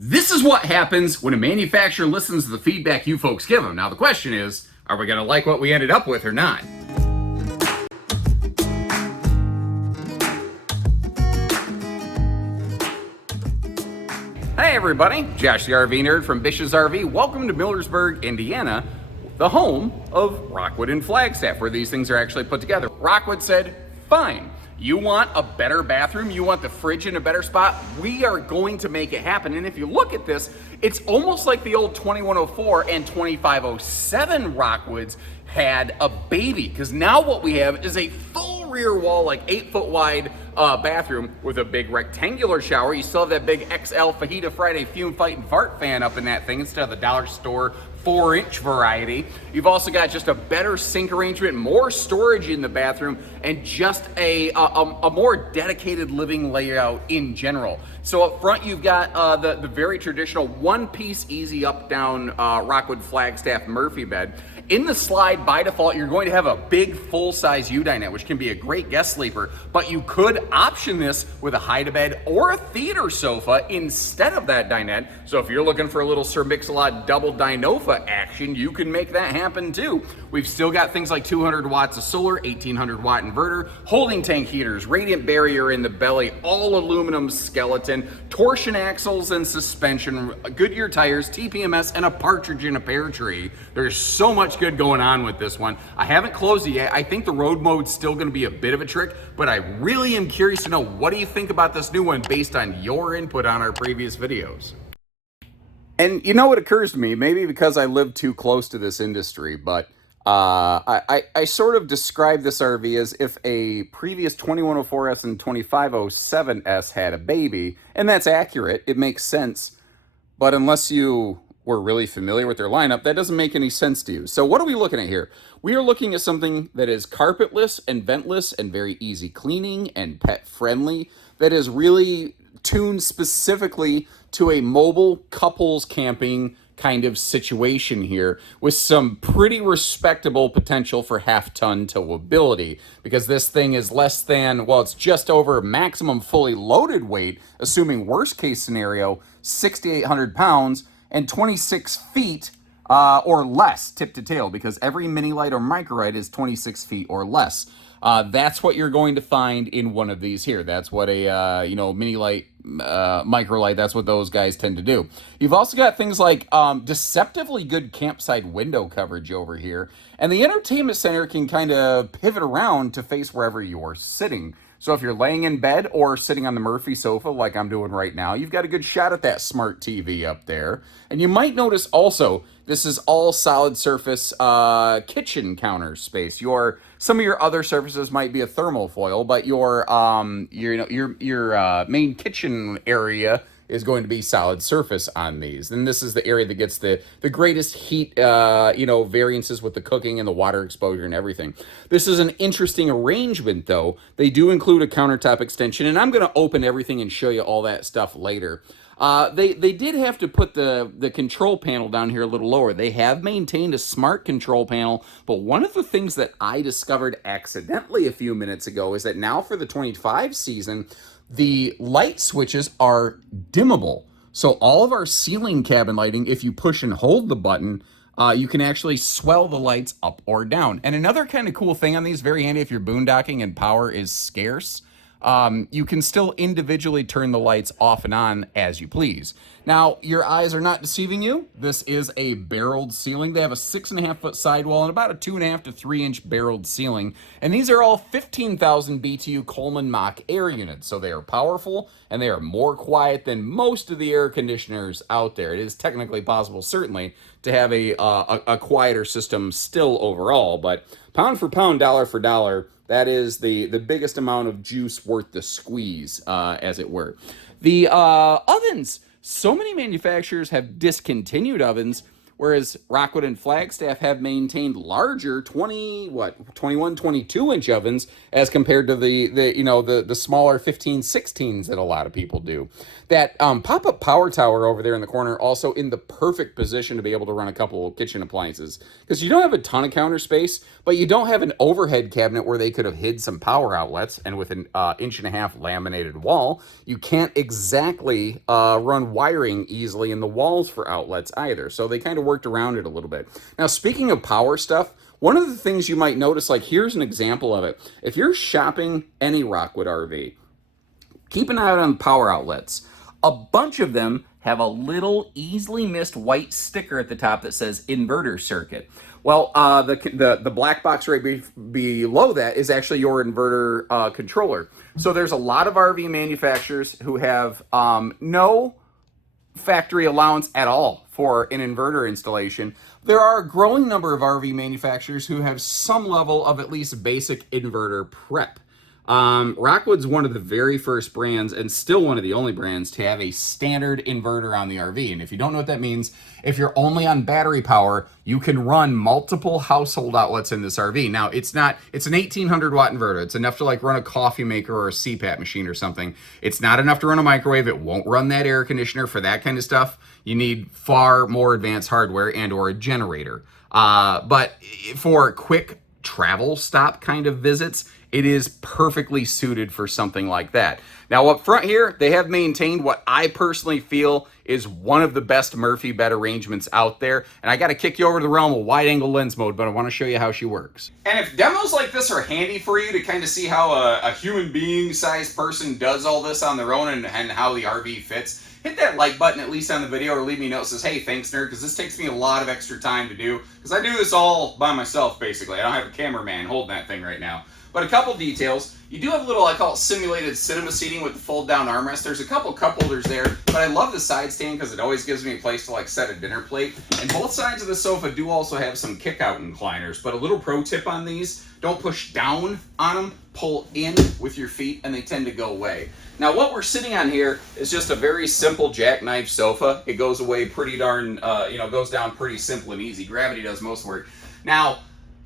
This is what happens when a manufacturer listens to the feedback you folks give them. Now the question is, are we going to like what we ended up with or not? Hey everybody, Josh the RV Nerd from Bish's RV. Welcome to Millersburg, Indiana, the home of Rockwood and FLAGSTAFF, where these things are actually put together. Rockwood said, fine. You want a better bathroom? You want the fridge in a better spot? We are going to make it happen. And if you look at this, it's almost like the old 2104 and 2507 Rockwoods had a baby. Because now what we have is a full rear wall, like 8-foot wide bathroom with a big rectangular shower. You still have that big XL Fajita Friday fume fight and fart fan up in that thing instead of the dollar store 4-inch variety. You've also got just a better sink arrangement, more storage in the bathroom, and just a more dedicated living layout in general. So up front, you've got the very traditional one-piece easy up-down Rockwood FLAGSTAFF Murphy bed. In the slide, by default, you're going to have a big full-size U-dinette, which can be a great guest sleeper, but you could option this with a hide-a-bed or a theater sofa instead of that dinette. So if you're looking for a little Sir Mix-a-Lot double Dinofa action, you can make that happen too. We've still got things like 200 watts of solar, 1800 watt inverter, holding tank heaters, radiant barrier in the belly, all aluminum skeleton, torsion axles and suspension, Goodyear tires, TPMS, and a partridge in a pear tree. There's so much good going on with this one. I haven't closed it yet. I think the road mode's still going to be a bit of a trick, but I really am curious to know, what do you think about this new one based on your input on our previous videos? And you know what occurs to me, maybe because I live too close to this industry, but I sort of describe this RV as if a previous 2104S and 2507S had a baby, and that's accurate. It makes sense, but unless you were really familiar with their lineup, that doesn't make any sense to you. So what are we looking at here? We are looking at something that is carpetless and ventless and very easy cleaning and pet friendly, that is really tuned specifically to a mobile couples camping kind of situation here, with some pretty respectable potential for half-ton towability, because this thing is less than, well, it's just over maximum fully loaded weight, assuming worst case scenario, 6,800 pounds and 26 feet or less tip to tail, because every mini light or micro light is 26 feet or less. That's what you're going to find in one of these here. That's what a mini light, micro light, that's what those guys tend to do. You've also got things like deceptively good campsite window coverage over here, and the entertainment center can kind of pivot around to face wherever you're sitting. So if you're laying in bed or sitting on the Murphy sofa like I'm doing right now, you've got a good shot at that smart TV up there. And you might notice also, this is all solid surface kitchen counter space. Some of your other surfaces might be a thermal foil, but your main kitchen area is going to be solid surface on these. And this is the area that gets the greatest heat, variances with the cooking and the water exposure and everything. This is an interesting arrangement, though. They do include a countertop extension, and I'm going to open everything and show you all that stuff later. They did have to put the control panel down here a little lower. They have maintained a smart control panel, but one of the things that I discovered accidentally a few minutes ago is that now for the 25 season, the light switches are dimmable. So all of our ceiling cabin lighting, if you push and hold the button, you can actually swell the lights up or down. And another kind of cool thing on these, very handy if you're boondocking and power is scarce, you can still individually turn the lights off and on as you please. Now, your eyes are not deceiving you. This is a barreled ceiling. They have a 6.5-foot sidewall and about a 2.5 to 3-inch barreled ceiling. And these are all 15,000 BTU Coleman Mach air units. So they are powerful and they are more quiet than most of the air conditioners out there. It is technically possible, certainly, to have a quieter system still overall. But pound for pound, dollar for dollar, that is the biggest amount of juice worth the squeeze, as it were. The ovens. So many manufacturers have discontinued ovens whereas Rockwood and Flagstaff have maintained larger 21, 22-inch ovens as compared to the smaller 15, 16s that a lot of people do. That pop-up power tower over there in the corner also in the perfect position to be able to run a couple of kitchen appliances, because you don't have a ton of counter space, but you don't have an overhead cabinet where they could have hid some power outlets, and with an 1.5-inch laminated wall, you can't exactly run wiring easily in the walls for outlets either. So they kind of worked around it a little bit. Now, speaking of power stuff, one of the things you might notice, like here's an example of it. If you're shopping any Rockwood RV, keep an eye out on power outlets. A bunch of them have a little easily missed white sticker at the top that says inverter circuit. Well, the black box right below that is actually your inverter controller. So there's a lot of RV manufacturers who have no factory allowance at all for an inverter installation. There are a growing number of RV manufacturers who have some level of at least basic inverter prep. Rockwood's one of the very first brands, and still one of the only brands, to have a standard inverter on the RV. And if you don't know what that means, if you're only on battery power, you can run multiple household outlets in this RV. Now, it's an 1800 watt inverter. It's enough to like run a coffee maker or a CPAP machine or something. It's not enough to run a microwave. It won't run that air conditioner. For that kind of stuff, you need far more advanced hardware and or a generator. But for quick travel stop kind of visits, it is perfectly suited for something like that. Now up front here, they have maintained what I personally feel is one of the best Murphy bed arrangements out there. And I got to kick you over to the realm of wide angle lens mode, but I want to show you how she works. And if demos like this are handy for you to kind of see how a human being sized person does all this on their own and how the RV fits, hit that like button at least on the video, or leave me a note that says, hey, thanks nerd, because this takes me a lot of extra time to do, because I do this all by myself basically. I don't have a cameraman holding that thing right now. But a couple details. You do have a little, I call it simulated cinema seating with the fold down armrest. There's a couple cup holders there, but I love the side stand because it always gives me a place to like set a dinner plate. And both sides of the sofa do also have some kick out incliners, but a little pro tip on these, don't push down on them, pull in with your feet and they tend to go away. Now what we're sitting on here is just a very simple jackknife sofa. It goes away pretty darn, goes down pretty simple and easy. Gravity does most work. Now,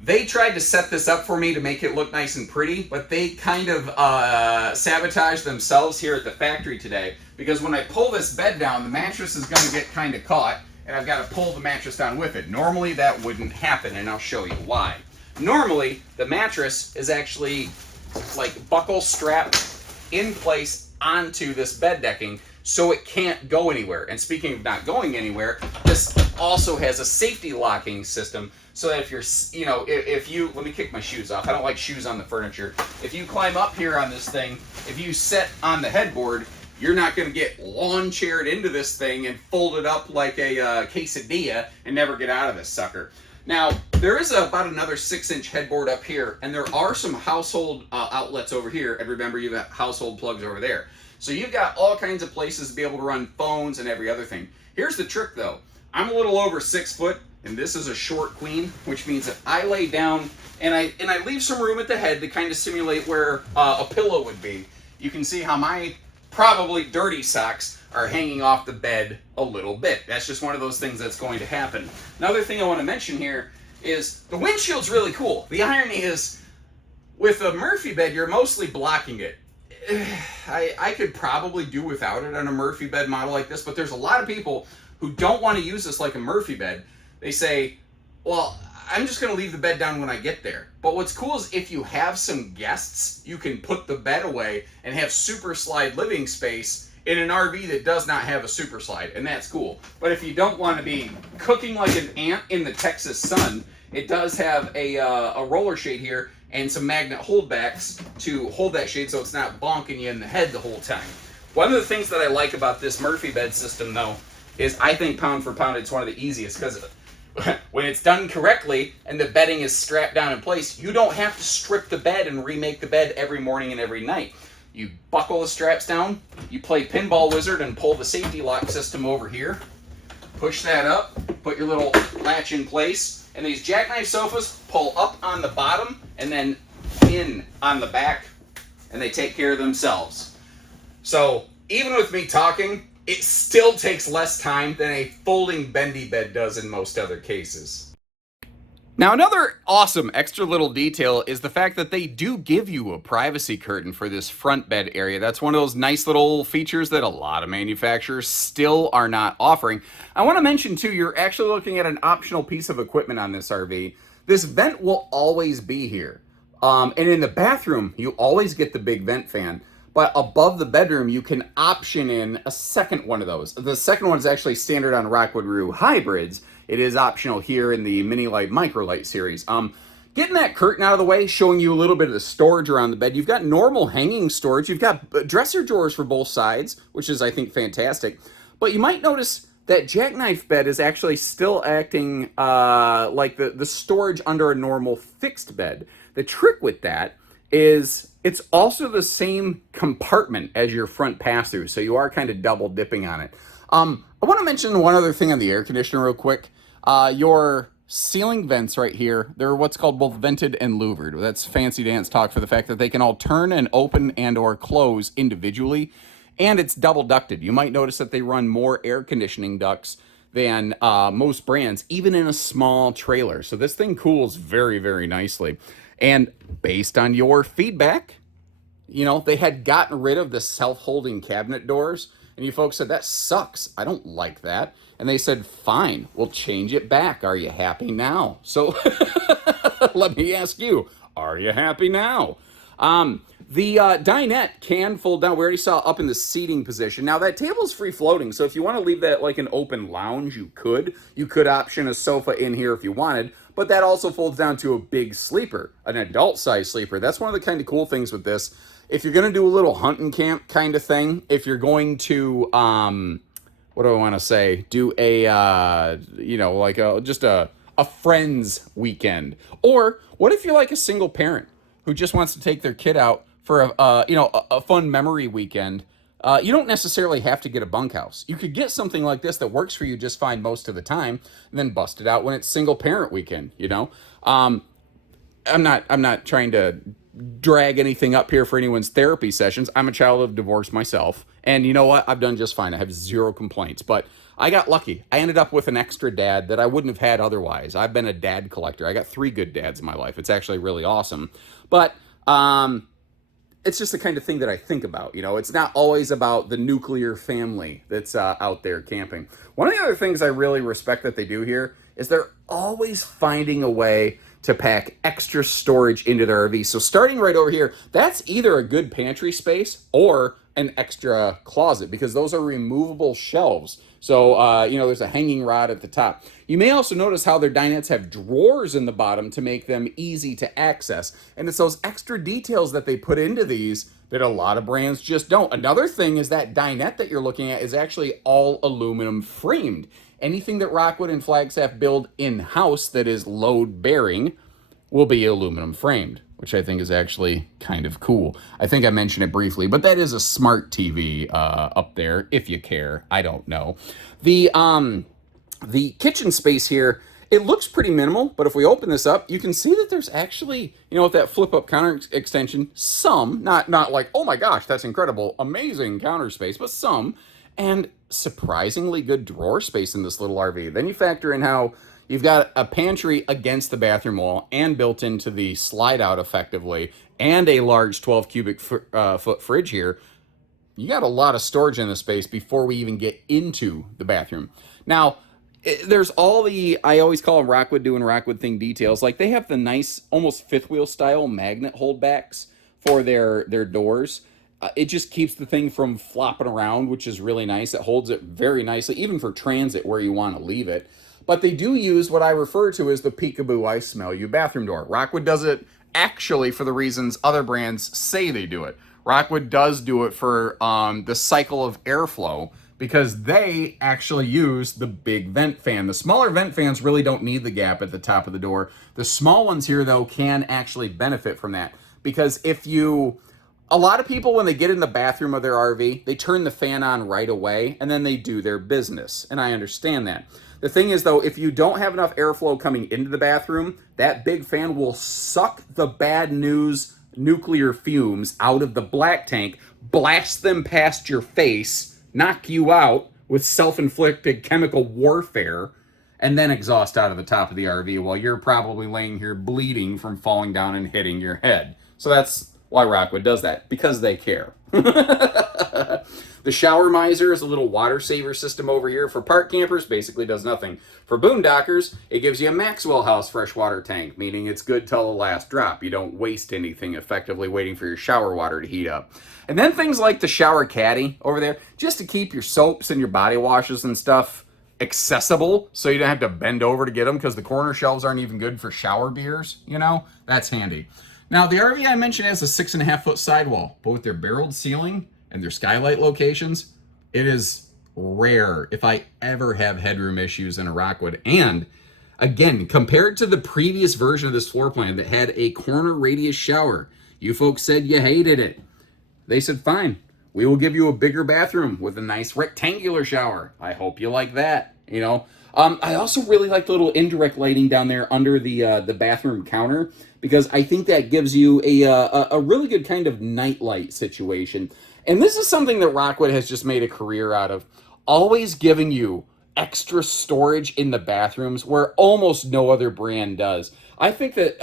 they tried to set this up for me to make it look nice and pretty, but they kind of sabotaged themselves here at the factory today, because when I pull this bed down, the mattress is going to get kind of caught, and I've got to pull the mattress down with it. Normally that wouldn't happen, and I'll show you why. Normally, the mattress is actually like buckle strapped in place onto this bed decking, so it can't go anywhere. And speaking of not going anywhere, this also has a safety locking system, so that if you're, if you, let me kick my shoes off. I don't like shoes on the furniture. If you climb up here on this thing, if you sit on the headboard, you're not going to get lawn chaired into this thing and folded up like a quesadilla and never get out of this sucker. Now, there is about another 6-inch headboard up here, and there are some household outlets over here, and remember, you've got household plugs over there. So you've got all kinds of places to be able to run phones and every other thing. Here's the trick though. I'm a little over 6 foot, and this is a short queen, which means that I lay down and I leave some room at the head to kind of simulate where a pillow would be. You can see how my probably dirty socks are hanging off the bed a little bit. That's just one of those things that's going to happen. Another thing I want to mention here is the windshield's really cool. The irony is, with a Murphy bed, you're mostly blocking it. I could probably do without it on a Murphy bed model like this, but there's a lot of people who don't want to use this like a Murphy bed. They say, well, I'm just going to leave the bed down when I get there. But what's cool is if you have some guests, you can put the bed away and have super slide living space in an RV that does not have a super slide, and that's cool. But if you don't want to be cooking like an ant in the Texas sun, it does have a roller shade here and some magnet holdbacks to hold that shade so it's not bonking you in the head the whole time. One of the things that I like about this Murphy bed system though is I think pound for pound it's one of the easiest, because when it's done correctly and the bedding is strapped down in place, you don't have to strip the bed and remake the bed every morning and every night. You buckle the straps down, you play Pinball Wizard and pull the safety lock system over here, push that up, put your little latch in place, and these jackknife sofas pull up on the bottom and then in on the back, and they take care of themselves. So even with me talking, it still takes less time than a folding bendy bed does in most other cases. Now, another awesome extra little detail is the fact that they do give you a privacy curtain for this front bed area. That's one of those nice little features that a lot of manufacturers still are not offering. I want to mention too, you're actually looking at an optional piece of equipment on this RV. This vent will always be here. And in the bathroom, you always get the big vent fan. But above the bedroom, you can option in a second one of those. The second one is actually standard on Rockwood RVs hybrids. It is optional here in the Mini Lite Micro Lite series. Getting that curtain out of the way, showing you a little bit of the storage around the bed. You've got normal hanging storage. You've got dresser drawers for both sides, which is, I think, fantastic. But you might notice that jackknife bed is actually still acting like the storage under a normal fixed bed. The trick with that is it's also the same compartment as your front pass-through, so you are kind of double dipping on it. I want to mention one other thing on the air conditioner real quick. Your ceiling vents right here, they're what's called both vented and louvered. That's fancy dance talk for the fact that they can all turn and open and or close individually, and it's double ducted. You might notice that they run more air conditioning ducts than most brands, even in a small trailer. So this thing cools very, very nicely. And based on your feedback, you know, they had gotten rid of the self-holding cabinet doors, and you folks said, that sucks. I don't like that. And they said, fine, we'll change it back. Are you happy now? So let me ask you, are you happy now? The dinette can fold down. We already saw up in the seating position. Now that table's free floating, so if you want to leave that like an open lounge, you could. You could option a sofa in here if you wanted, but that also folds down to a big sleeper, an adult size sleeper. That's one of the kind of cool things with this. If you're going to do a little hunting camp kind of thing, if you're going to, what do I want to say? Do a, you know, like just a friend's weekend. Or what if you're like a single parent who just wants to take their kid out for a fun memory weekend? You don't necessarily have to get a bunkhouse. You could get something like this that works for you just fine most of the time, and then bust it out when it's single parent weekend. You know, I'm not trying to drag anything up here for anyone's therapy sessions. I'm a child of divorce myself, and you know what? I've done just fine. I have zero complaints, but I got lucky. I ended up with an extra dad that I wouldn't have had otherwise. I've been a dad collector. I got 3 good dads in my life. It's actually really awesome, but it's just the kind of thing that I think about. You know, it's not always about the nuclear family that's out there camping. One of the other things I really respect that they do here is they're always finding a way to pack extra storage into their RV. So starting right over here, that's either a good pantry space or an extra closet, because those are removable shelves. So, you know, there's a hanging rod at the top. You may also notice how their dinettes have drawers in the bottom to make them easy to access. And it's those extra details that they put into these that a lot of brands just don't. Another thing is that dinette that you're looking at is actually all aluminum framed. Anything that Rockwood and FLAGSTAFF build in-house that is load-bearing will be aluminum framed, which I think is actually kind of cool. I think I mentioned it briefly, but that is a smart TV up there, if you care. I don't know. The kitchen space here, it looks pretty minimal, but if we open this up, you can see that there's actually, you know, with that flip-up counter extension, some, not like, oh my gosh, that's incredible, amazing counter space, but some, and surprisingly good drawer space in this little RV. Then you factor in how you've got a pantry against the bathroom wall and built into the slide out effectively, and a large 12 cubic foot fridge here. You got a lot of storage in the space before we even get into the bathroom. Now, there's all the, I always call them Rockwood doing Rockwood thing details. Like they have the nice, almost fifth wheel style magnet holdbacks for their doors. It just keeps the thing from flopping around, which is really nice. It holds it very nicely, even for transit where you want to leave it. But they do use what I refer to as the peekaboo I smell you bathroom door. Rockwood does it actually for the reasons other brands say they do it. Rockwood does do it for the cycle of airflow, because they actually use the big vent fan. The smaller vent fans really don't need the gap at the top of the door. The small ones here, though, can actually benefit from that. Because a lot of people, when they get in the bathroom of their RV, they turn the fan on right away, and then they do their business. And I understand that. The thing is, though, if you don't have enough airflow coming into the bathroom, that big fan will suck the bad news nuclear fumes out of the black tank, blast them past your face, knock you out with self-inflicted chemical warfare, and then exhaust out of the top of the RV while you're probably laying here bleeding from falling down and hitting your head. So that's why Rockwood does that, because they care. The shower miser is a little water saver system over here. For park campers, basically does nothing. For boondockers, it gives you a Maxwell House freshwater tank, meaning it's good till the last drop. You don't waste anything effectively waiting for your shower water to heat up. And then things like the shower caddy over there, just to keep your soaps and your body washes and stuff accessible so you don't have to bend over to get them, because the corner shelves aren't even good for shower beers, you know? That's handy. Now, the RV I mentioned has a 6.5-foot sidewall, but with their barreled ceiling and their skylight locations, it is rare if I ever have headroom issues in a Rockwood. And again, compared to the previous version of this floor plan that had a corner radius shower, you folks said you hated it. They said, fine, we will give you a bigger bathroom with a nice rectangular shower. I hope you like that, you know. I also really like the little indirect lighting down there under the bathroom counter, because I think that gives you a really good kind of nightlight situation. And this is something that Rockwood has just made a career out of, always giving you extra storage in the bathrooms where almost no other brand does. I think that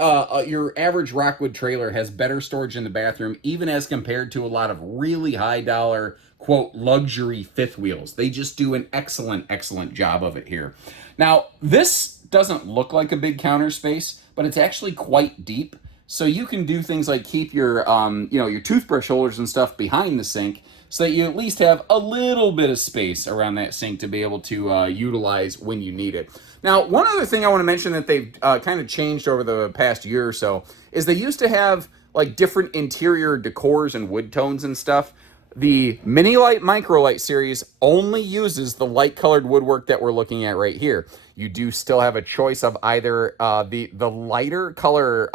your average Rockwood trailer has better storage in the bathroom, even as compared to a lot of really high dollar, quote, luxury fifth wheels. They just do an excellent job of it here. Now, this doesn't look like a big counter space, but it's actually quite deep. So you can do things like keep your, your toothbrush holders and stuff behind the sink, so that you at least have a little bit of space around that sink to be able to utilize when you need it. Now, one other thing I want to mention that they've kind of changed over the past year or so is they used to have like different interior decors and wood tones and stuff. The Mini Lite Micro Lite series only uses the light colored woodwork that we're looking at right here. You do still have a choice of either the lighter color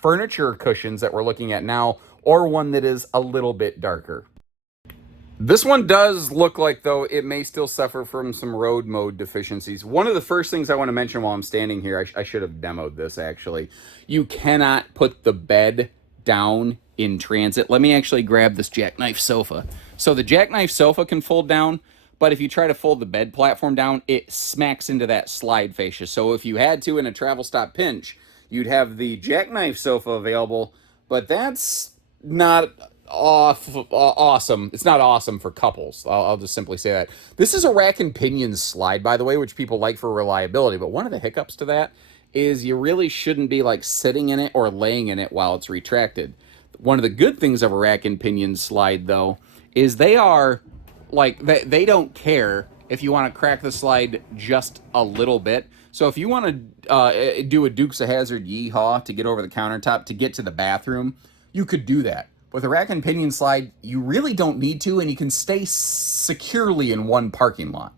furniture cushions that we're looking at now, or one that is a little bit darker. This one does look like, though, it may still suffer from some road mode deficiencies. One of the first things I want to mention while I'm standing here, I should have demoed this actually. You cannot put the bed down in transit. Let me actually grab this jackknife sofa. So the jackknife sofa can fold down, but if you try to fold the bed platform down, it smacks into that slide fascia. So if you had to in a travel stop pinch, you'd have the jackknife sofa available, but that's not awesome. It's not awesome for couples. I'll just simply say that. This is a rack and pinion slide, by the way, which people like for reliability, but one of the hiccups to that is you really shouldn't be like sitting in it or laying in it while it's retracted. One of the good things of a rack and pinion slide, though, is they are like, they don't care if you want to crack the slide just a little bit. So if you want to do a Dukes of Hazzard yeehaw to get over the countertop to get to the bathroom, you could do that. With a rack and pinion slide, you really don't need to, and you can stay securely in one parking lot.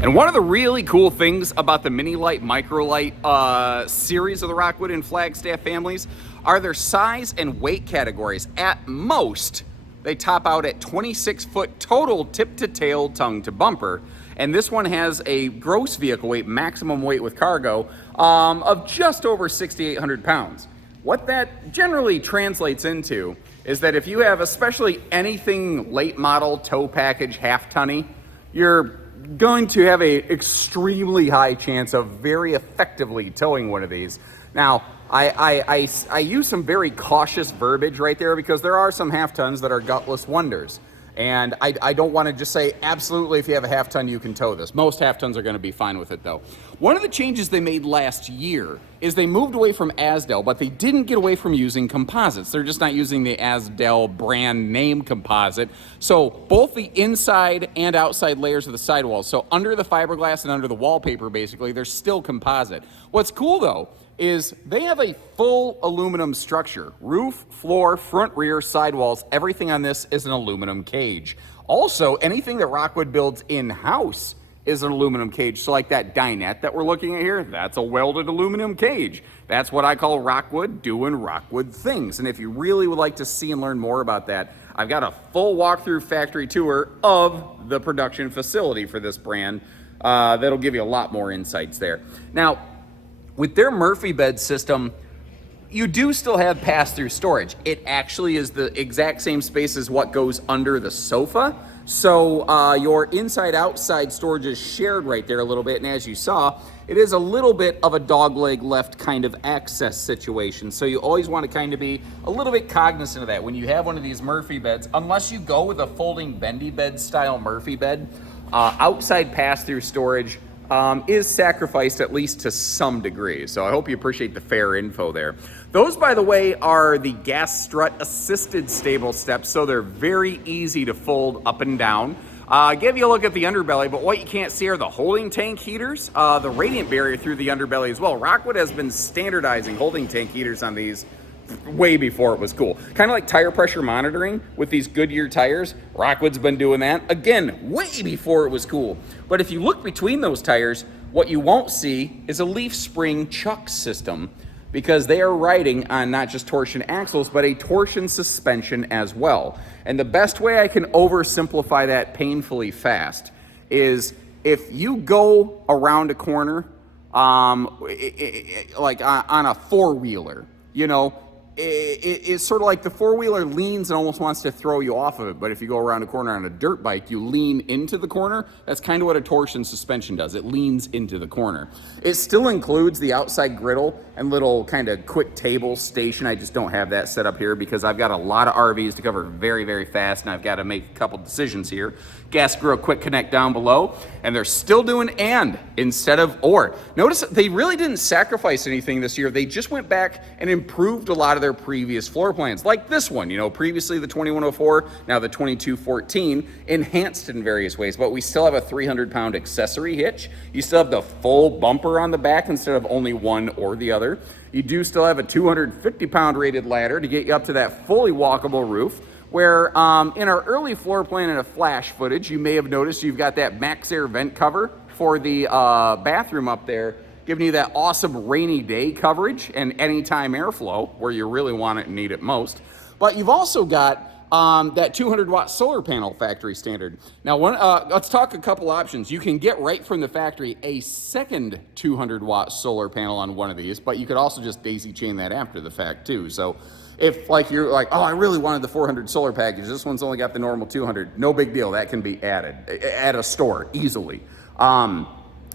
And one of the really cool things about the Mini Lite, Micro Lite series of the Rockwood and FLAGSTAFF families are their size and weight categories. At most, they top out at 26-foot total tip-to-tail, tongue-to-bumper. And this one has a gross vehicle weight, maximum weight with cargo, of just over 6,800 pounds. What that generally translates into is that if you have especially anything late model tow package half-tonny, you're going to have a extremely high chance of very effectively towing one of these. Now, I use some very cautious verbiage right there, because there are some half-tons that are gutless wonders. And I don't want to just say, absolutely, if you have a half-ton, you can tow this. Most half-tons are going to be fine with it, though. One of the changes they made last year is they moved away from Asdel, but they didn't get away from using composites. They're just not using the Asdel brand name composite. So both the inside and outside layers of the sidewalls, so under the fiberglass and under the wallpaper, basically, they're still composite. What's cool, though, is they have a full aluminum structure. Roof, floor, front, rear, sidewalls, everything on this is an aluminum cage. Also, anything that Rockwood builds in-house is an aluminum cage. So like that dinette that we're looking at here, that's a welded aluminum cage. That's what I call Rockwood doing Rockwood things. And if you really would like to see and learn more about that, I've got a full walkthrough factory tour of the production facility for this brand. That'll give you a lot more insights there. Now, with their Murphy bed system, you do still have pass-through storage. It actually is the exact same space as what goes under the sofa. So your inside-outside storage is shared right there a little bit, and as you saw, it is a little bit of a dogleg left kind of access situation. So you always want to kind of be a little bit cognizant of that. When you have one of these Murphy beds, unless you go with a folding bendy bed style Murphy bed, outside pass-through storage is sacrificed at least to some degree. So I hope you appreciate the fair info there. Those, by the way, are the gas strut assisted stable steps, so they're very easy to fold up and down. Give you a look at the underbelly, but what you can't see are the holding tank heaters, the radiant barrier through the underbelly as well. Rockwood has been standardizing holding tank heaters on these way before it was cool. Kind of like tire pressure monitoring with these Goodyear tires. Rockwood's been doing that, again, way before it was cool. But if you look between those tires, what you won't see is a leaf spring chuck system, because they are riding on not just torsion axles, but a torsion suspension as well. And the best way I can oversimplify that painfully fast is if you go around a corner, like on a four-wheeler, you know, it's sort of like the four-wheeler leans and almost wants to throw you off of it. But if you go around a corner on a dirt bike, you lean into the corner. That's kind of what a torsion suspension does. It leans into the corner. It still includes the outside griddle and little kind of quick table station. I just don't have that set up here because I've got a lot of RVs to cover very, very fast, and I've got to make a couple decisions here. Gas grill quick connect down below, and they're still doing and instead of or. Notice they really didn't sacrifice anything this year. They just went back and improved a lot of their previous floor plans, like this one, you know, previously the 2104, now the 2214, enhanced in various ways, but we still have a 300-pound accessory hitch. You still have the full bumper on the back instead of only one or the other. You do still have a 250-pound rated ladder to get you up to that fully walkable roof, where in our early floor plan and a flash footage, you may have noticed you've got that Max Air vent cover for the bathroom up there, giving you that awesome rainy day coverage and anytime airflow where you really want it and need it most. But you've also got that 200-watt solar panel factory standard. Now, let's talk a couple options. You can get right from the factory a second 200-watt solar panel on one of these, but you could also just daisy chain that after the fact too. So if you're like, oh, I really wanted the 400 solar package, this one's only got the normal 200, no big deal, that can be added at a store easily.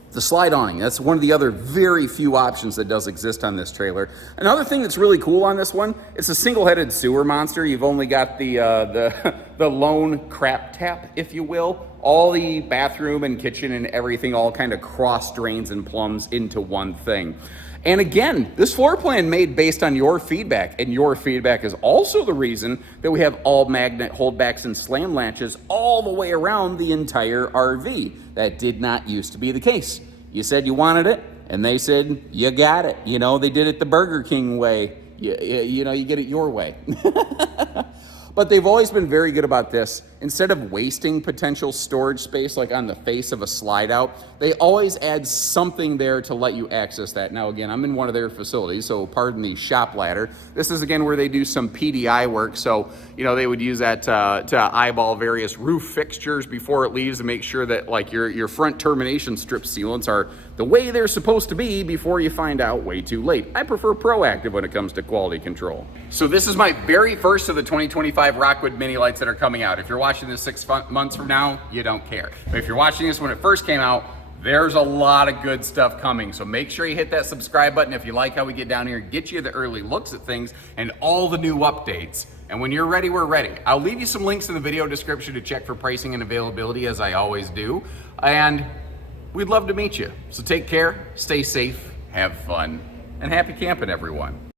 The slide awning, that's one of the other very few options that does exist on this trailer. Another thing that's really cool on this one, it's a single-headed sewer monster. You've only got the lone crap tap, if you will. All the bathroom and kitchen and everything all kind of cross drains and plumbs into one thing. And again, this floor plan made based on your feedback, and your feedback is also the reason that we have all magnet holdbacks and slam latches all the way around the entire RV. That did not used to be the case. You said you wanted it, and they said, you got it. You know, they did it the Burger King way. You know, you get it your way. But they've always been very good about this. Instead of wasting potential storage space like on the face of a slide out, they always add something there to let you access that. Now again, I'm in one of their facilities, so pardon the shop ladder. This is again where they do some PDI work, so you know they would use that to eyeball various roof fixtures before it leaves to make sure that like your front termination strip sealants are the way they're supposed to be before you find out way too late. I prefer proactive when it comes to quality control. So this is my very first of the 2025 Rockwood mini lights that are coming out. If you're watching this 6 months from now, you don't care. But if you're watching this when it first came out, there's a lot of good stuff coming. So make sure you hit that subscribe button if you like how we get down here and get you the early looks at things and all the new updates. And when you're ready, we're ready. I'll leave you some links in the video description to check for pricing and availability, as I always do. And we'd love to meet you. So take care, stay safe, have fun, and happy camping, everyone.